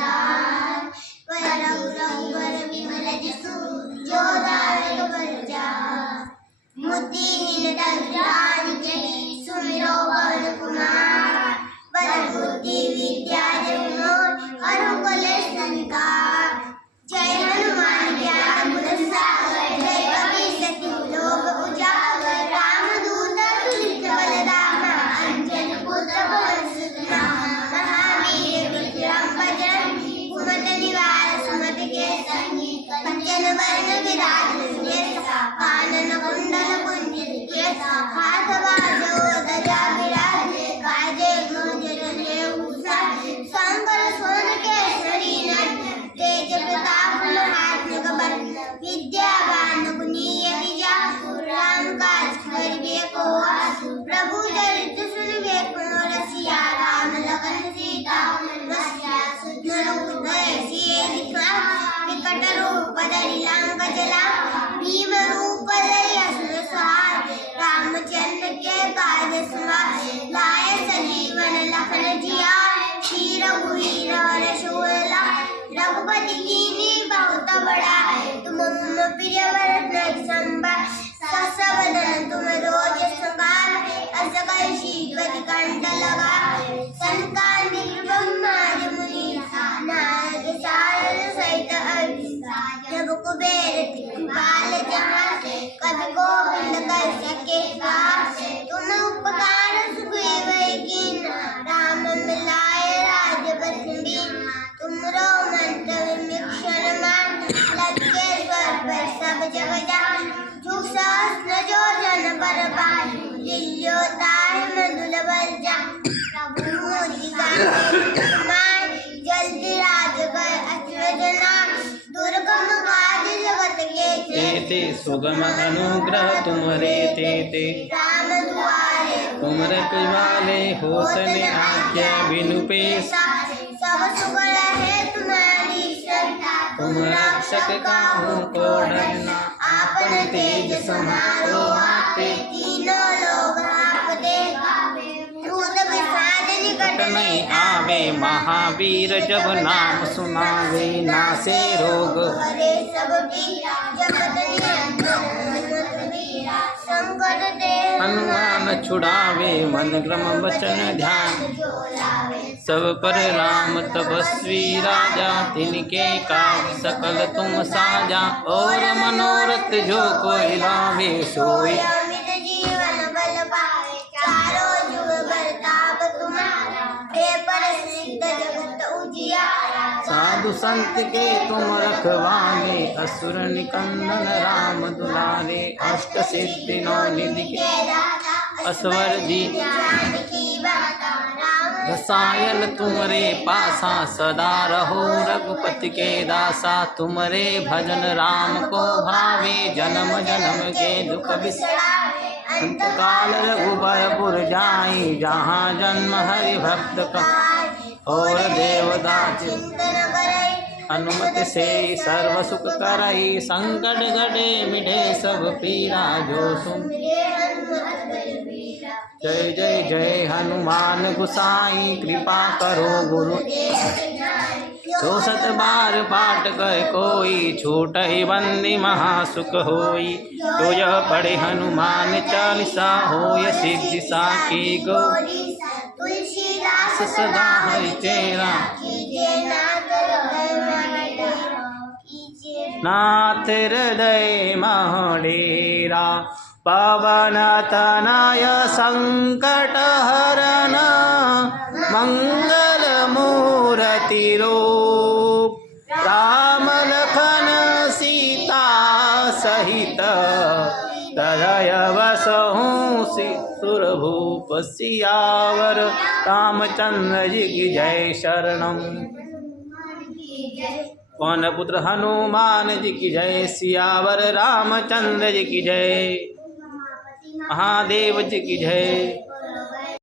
उदार, परम रघुवर विमल जसु जो दायक बलचार। बुद्धिहीन तनु जानिके सुमिरो पवन कुमार, बल बुद्धि विद्या देहु मोहि हरहु कलेश संसार। जय हनुमान ज्ञान गुण सागर, जय कपीस तिहु लोक उजागर। रामदूत अतुलित बल धामा, अंजन पुत्र पवन सुत नामा। महावीर विक्रम बजरंगी, कुमति निवार सुमति के संगी। कंचन वरण विराज सुबेसा, कानन कुंडल कुंचित केसा। हाथ बाजो ध्वजा विराजे, काजे गूंज जनेऊ साजे। शंकर सुवन केसरी नंदन, तेज प्रताप महात्म बल। विद्यावान गुणीय विजासु, राम काज करिबे को आसु। प्रभु चरित्र सुनिबे को रसिया, राम लखन सीता मन बसिया। सूक्ष्म रूप धरि सिए दिखावा, विकट रूप धरि लंक जलावा। भीम रूप धरि असुर संहार, रामचंद्र के काज सवार। लाए सजीवन लखन जियाए, श्री रघुवीर हर्ष उर लाए। रघुपति कीन्ही बहुत बड़ाई, तुम मम प्रिय भरत संभाय। सहस वदन तुम रोज सगाई, अस कहि श्रीपति कंठ लगाए। सनकादिक ब्रह्मादि मुनीसा, नारद सारद सहित अहिसा। जब कुबेर कृपाल जहासे, कवि गोविंद कर सके कासे। तुम उपकार सुग्रीव कीन्हा, राम मिलाए राजपद दीन्हा। तुमरो मंत्र विभीषण माना, लंकेश्वर पर सब जग जाना। जो सहस्र जो जन पर भानु, लील्यो ताहि मधुर बल जानु। प्रभु मोहि गावे माय, जल्दी राज कर अचरज नाहि। दुर्गम काज जगत के तेते सुगम अनुग्रह तुम्हारे तेते। राम दुआरे तुम रखवाले होत न आज्ञा बिनु पेश। सब सुख रहे तुम्हारी श्रद्धा, तुम रक्षक काहू को डरना। आपन तेज समारो आपे, तीनों लोग आपते गावे। भूत पिशाच निकट नहीं आवे, महावीर जब नाम सुनावे। नासे रोग हरे सब पीरा, जपत निरंतर हनुमत वीरा। संकट ते हनुमान छुड़ावे, मन क्रम वचन ध्यान। जो लावे सब पर राम तपस्वी राजा, तिनके काज सकल तुम साजा। और मनोरथ जो कोई लावे सोई, अमित जीवन बल पाए। चारों जुग बरताप तुम्हारा, हे प्रसिद्ध जगत उजियारा। साधु संत के तुम रखवाले, असुर निकंदन राम दुलारे। अष्ट सिद्धि नौ निधि के दाता, असवर जी जानकी बाता। राम रसायन तुमरे पासा, सदा रहो रघुपति के दासा। तुमरे भजन राम को भावे, जन्म जन्म के दुख बिसरावे। अंत काल रघुबरपुर जाई, जहाँ जन्म हरि भक्त का। और देवदास चिंतन करई, अनुमति से सर्व सुख करई। संकट घटे मिटे सब पीरा, जो सुन। मेरे हनुमत बलबीरा। जय जय जय हनुमान गोसाई, कृपा करो गुरु। सो सत बार पाठ कर कोई, छूटहि बंदी महासुख होई। तो यह पढ़े हनुमान चालीसा, होय सिद्धि साखी गो। तुलसीदास सदा हरि चेरा, कीजे नाथ हृदय मह डेरा। कीजे नाथ हृदय मह डेरा। पवन तनय संकट हरन, मंगल मूर्ति रूप। राम लखन सीता सहित, तदय बसहु सुरभूप सियावर। रामचंद्र जी की जय शरणम। पवन पुत्र हनुमान जी की जय। सियावर रामचंद्र जी की जय। महादेव जी की जय।